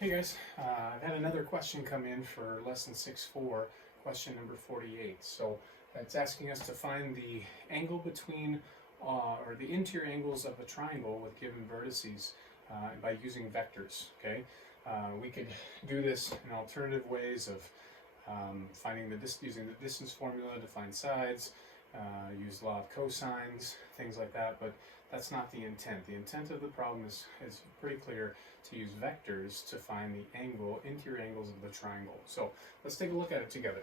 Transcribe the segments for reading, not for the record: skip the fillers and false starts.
Hey guys, I've had another question come in for lesson 6.4, question number 48. So it's asking us to find the angle between, or the interior angles of a triangle with given vertices by using vectors. Okay, we could do this in alternative ways of finding using the distance formula to find sides, use law of cosines, things like that, but that's not the intent. The intent of the problem is pretty clear, to use vectors to find the interior angles of the triangle. So let's take a look at it together.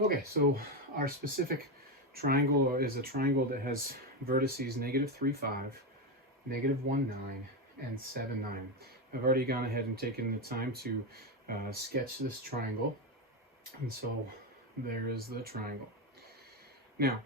Okay, so our specific triangle is a triangle that has vertices -3, 5, -1, 9, and 7, 9. I've already gone ahead and taken the time to sketch this triangle, and so there is the triangle. Now,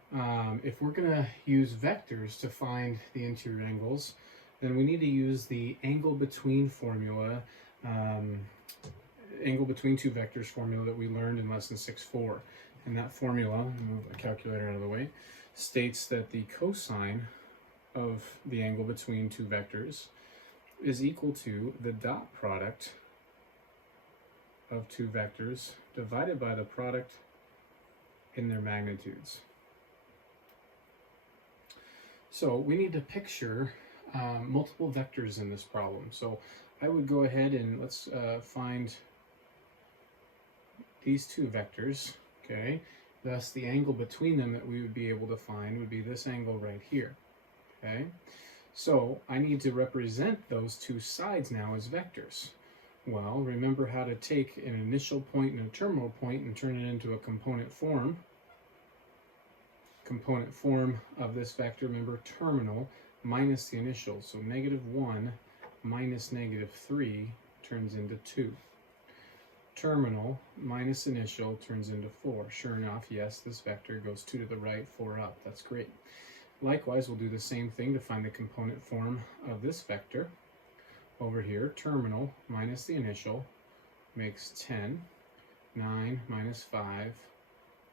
if we're going to use vectors to find the interior angles, then we need to use the angle between formula, angle between two vectors formula that we learned in lesson 6.4. And that formula, move the calculator out of the way, states that the cosine of the angle between two vectors is equal to the dot product of two vectors divided by the product in their magnitudes. So we need to picture multiple vectors in this problem. So I would go ahead and let's find these two vectors, okay? Thus the angle between them that we would be able to find would be this angle right here, okay? So I need to represent those two sides now as vectors. Well, remember how to take an initial point and a terminal point and turn it into a component form. Component form of this vector, remember, terminal minus the initial. So -1 minus -3 turns into 2. Terminal minus initial turns into 4. Sure enough, yes, this vector goes 2 to the right, 4 up. That's great. Likewise, we'll do the same thing to find the component form of this vector. Over here, terminal minus the initial makes 10. 9 minus 5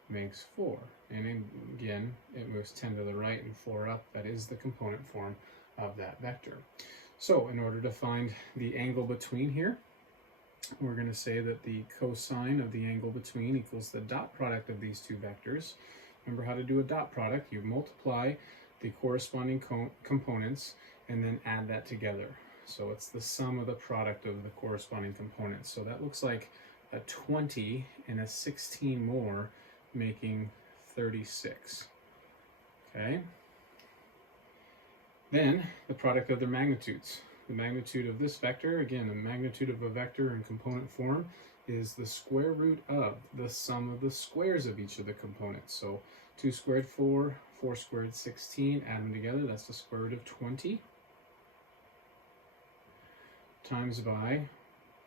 makes 4. And again, it moves 10 to the right and 4 up. That is the component form of that vector. So in order to find the angle between here, we're going to say that the cosine of the angle between equals the dot product of these two vectors. Remember how to do a dot product. You multiply the corresponding components and then add that together. So it's the sum of the product of the corresponding components. So that looks like a 20 and a 16 more, making 36. Okay. Then the product of their magnitudes. The magnitude of this vector, again, the magnitude of a vector in component form, is the square root of the sum of the squares of each of the components. So 2 squared 4, 4 squared 16, add them together, that's the square root of 20, times by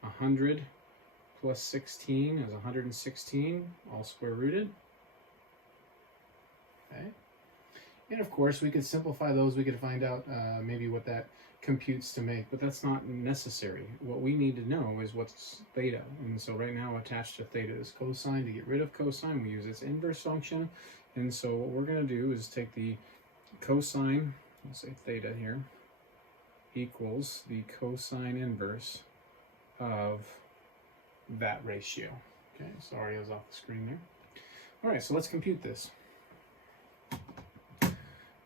100 plus 16 is 116, all square rooted. Okay. And of course, we could simplify those. We could find out maybe what that computes to make, but that's not necessary. What we need to know is what's theta. And so right now, attached to theta is cosine. To get rid of cosine, we use its inverse function. And so what we're going to do is take the cosine, let's say theta here, equals the cosine inverse of that ratio. Okay, sorry, I was off the screen there. All right, so let's compute this.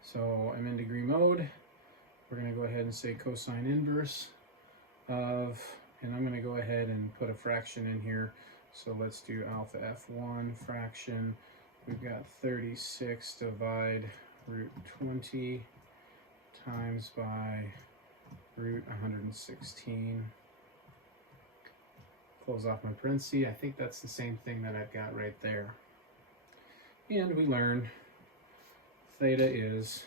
So I'm in degree mode. We're going to go ahead and say cosine inverse of, and I'm going to go ahead and put a fraction in here. So let's do alpha f1 fraction. We've got 36 divide root 20 times by root 116. Close off my parentheses. I think that's the same thing that I've got right there. And we learn theta is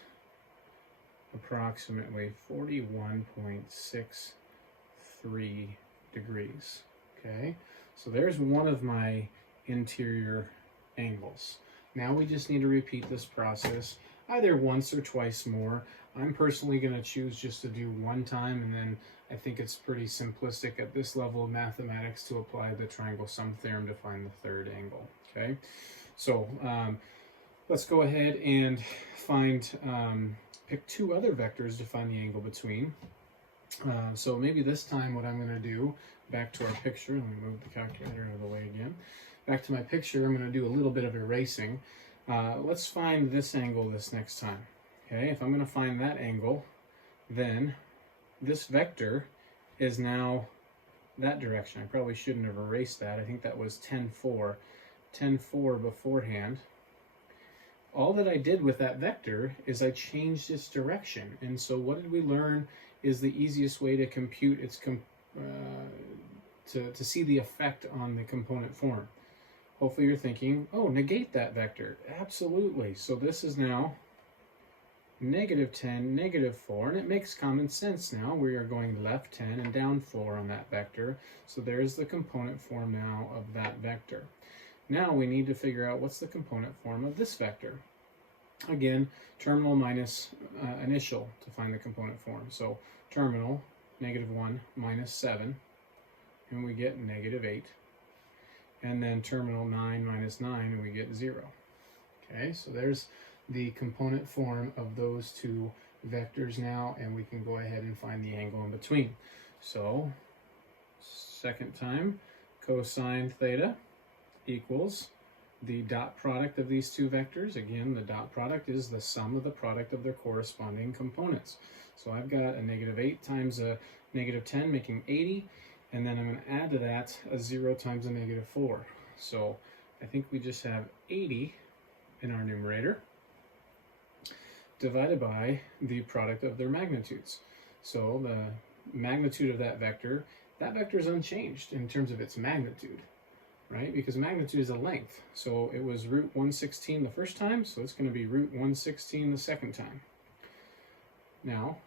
approximately 41.63 degrees. Okay, so there's one of my interior angles. Now we just need to repeat this process either once or twice more. I'm personally going to choose just to do one time, and then I think it's pretty simplistic at this level of mathematics to apply the triangle sum theorem to find the third angle. Okay, so let's go ahead and find, pick two other vectors to find the angle between. So maybe this time what I'm going to do, back to our picture, let me move the calculator out of the way again. Back to my picture, I'm going to do a little bit of erasing. Let's find this angle this next time. Okay, if I'm going to find that angle, then this vector is now that direction. I probably shouldn't have erased that. I think that was 10-4. 10-4 beforehand. All that I did with that vector is I changed its direction. And so what did we learn is the easiest way to compute its to see the effect on the component form. Hopefully you're thinking, oh, negate that vector. Absolutely. So this is now -10, -4, and it makes common sense now. We are going left 10 and down 4 on that vector. So there's the component form now of that vector. Now we need to figure out what's the component form of this vector. Again, terminal minus initial to find the component form. So terminal, -1 minus 7, and we get -8. And then terminal 9 minus 9, and we get 0. Okay, so there's the component form of those two vectors now, and we can go ahead and find the angle in between. So, second time, cosine theta equals the dot product of these two vectors. Again, the dot product is the sum of the product of their corresponding components. So I've got a -8 times a -10, making 80, and then I'm going to add to that a 0 times a -4. So I think we just have 80 in our numerator divided by the product of their magnitudes. So the magnitude of that vector is unchanged in terms of its magnitude, right? Because magnitude is a length. So it was root 116 the first time, so it's going to be root 116 the second time. Now,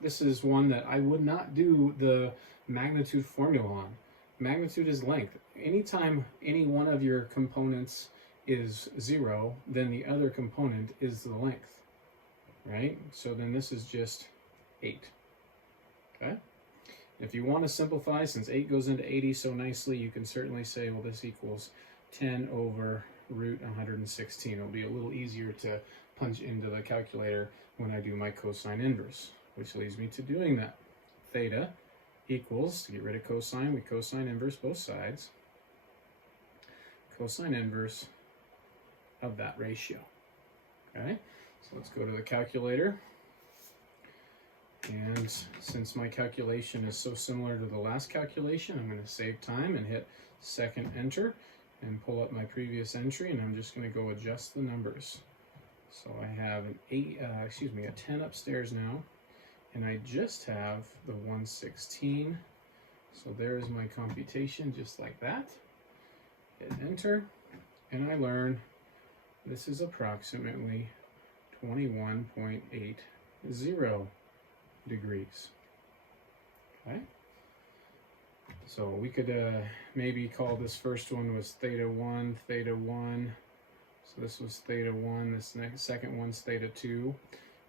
this is one that I would not do the magnitude formula on. Magnitude is length. Anytime any one of your components is 0, then the other component is the length, right? So then this is just 8, okay? If you want to simplify, since 8 goes into 80 so nicely, you can certainly say, well, this equals 10 over root 116. It'll be a little easier to punch into the calculator when I do my cosine inverse, which leads me to doing that. Theta equals, to get rid of cosine, we cosine inverse both sides. Cosine inverse of that ratio. Okay, so let's go to the calculator. And since my calculation is so similar to the last calculation, I'm going to save time and hit second enter and pull up my previous entry, and I'm just going to go adjust the numbers. So I have a 10 upstairs now, and I just have the 116. So there's my computation just like that. Hit enter, and I learn this is approximately 21.80 degrees. Okay, so we could maybe call this first one was theta 1, theta 1. So this was theta 1, this next second one's theta 2.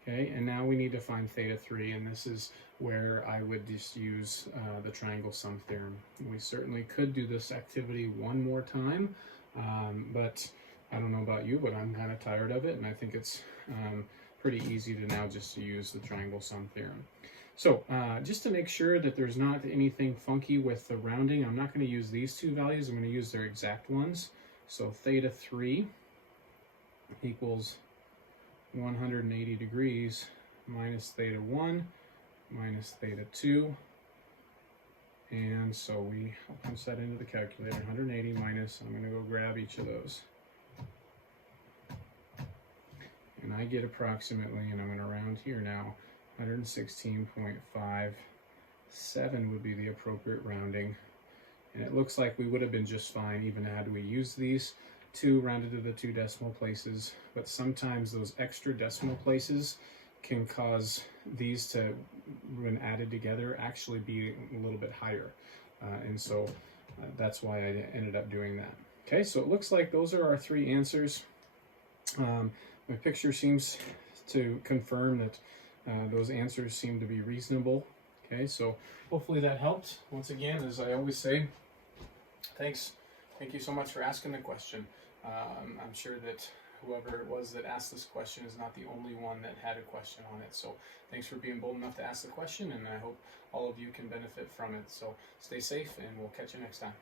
Okay, and now we need to find theta 3, and this is where I would just use the triangle sum theorem. We certainly could do this activity one more time, but I don't know about you, but I'm kind of tired of it, and I think it's pretty easy to now just use the triangle sum theorem. So just to make sure that there's not anything funky with the rounding, I'm not going to use these two values. I'm going to use their exact ones. So theta 3 equals 180 degrees minus theta 1 minus theta 2. And so I'll punch that into the calculator, 180 minus, I'm going to go grab each of those. And I get approximately, and I'm going to round here now, 116.57 would be the appropriate rounding. And it looks like we would have been just fine even had we used these two rounded to the 2 decimal places. But sometimes those extra decimal places can cause these to, when added together, actually be a little bit higher. And so that's why I ended up doing that. Okay, so it looks like those are our 3 answers. My picture seems to confirm that those answers seem to be reasonable. Okay, so hopefully that helped. Once again, as I always say, thank you so much for asking the question. I'm sure that whoever it was that asked this question is not the only one that had a question on it. So thanks for being bold enough to ask the question, and I hope all of you can benefit from it. So stay safe, and we'll catch you next time.